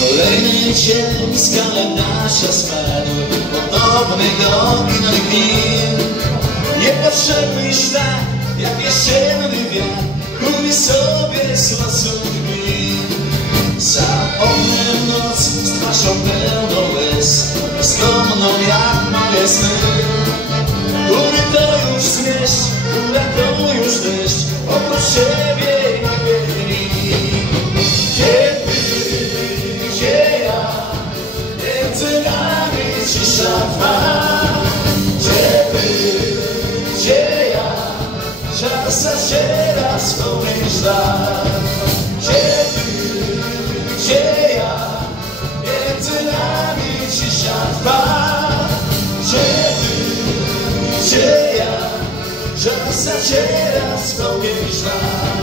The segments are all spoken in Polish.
Kolejny dzień z kalendarza spadł, podobny do innych dni. Niepotrzebnyś tak, jak jesienny wiatr, chuj sobie z losu dni. Za oknem noc z twarzą pełną łez, bezdomną jak moje sny. Góry to już zmieść, góra to już deszcz, oprócz siebie nie mieli. Gdzie ja, między nami cisza trwa. Gdzie ja, czas zaciera wspomnień ślad. Gdzie ja, między nami cisza trwa. Gdzie ja, czas zaciera wspomnień ślad.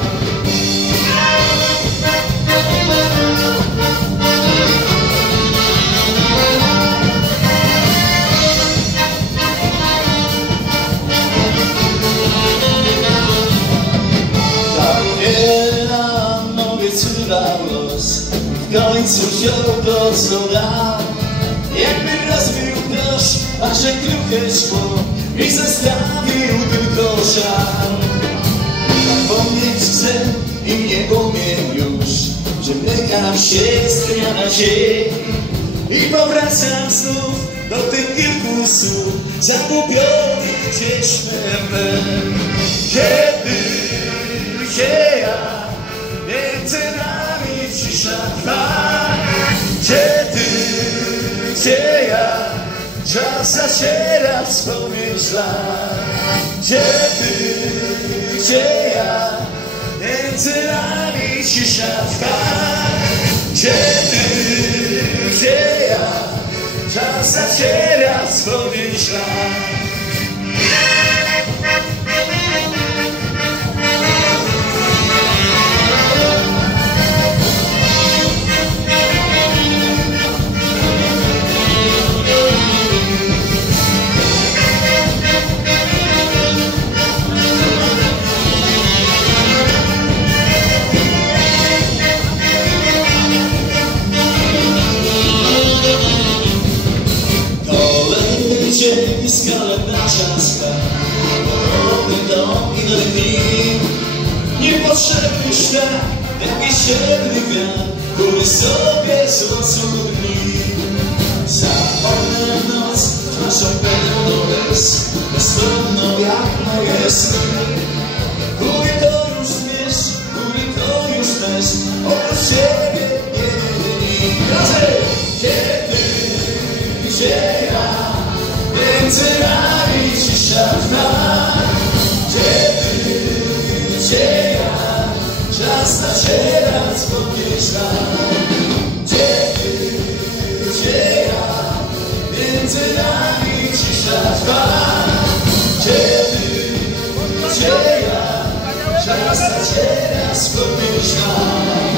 Los w końcu wziął to, co dał. Jakby rozbił ktoś wasze kruche szkło i zostawił tylko żal. Zapomnieć chcę i nie umiem już, że mykam się z dnia na dzień i powracam znów do tych kilku słów zagubionych gdzieś we mnie. Gdzie ja, między nami cisza trwa. Gdzie ja, czas zaciera wspomnień ślad. Gdzie ja, między nami cisza trwa. Gdzie ja, czas zaciera wspomnień ślad. Dzień z kalendarza spadł, podobny do innych dni. Niepotrzebny szlak, jak jesienny wiatr, który sobie z losu dni. Za oknem noc, twarzą pełną łez, bezdomną jak moje sny. Góry to już zmierzch, góry to już deszcz, oprócz siebie nie mieli. Gdzie ja, między nami cisza trwa. Gdzie ja, czas zaciera wspomnień ślad. Gdzie ja, między nami cisza trwa. Gdzie ja, czas zaciera wspomnień ślad.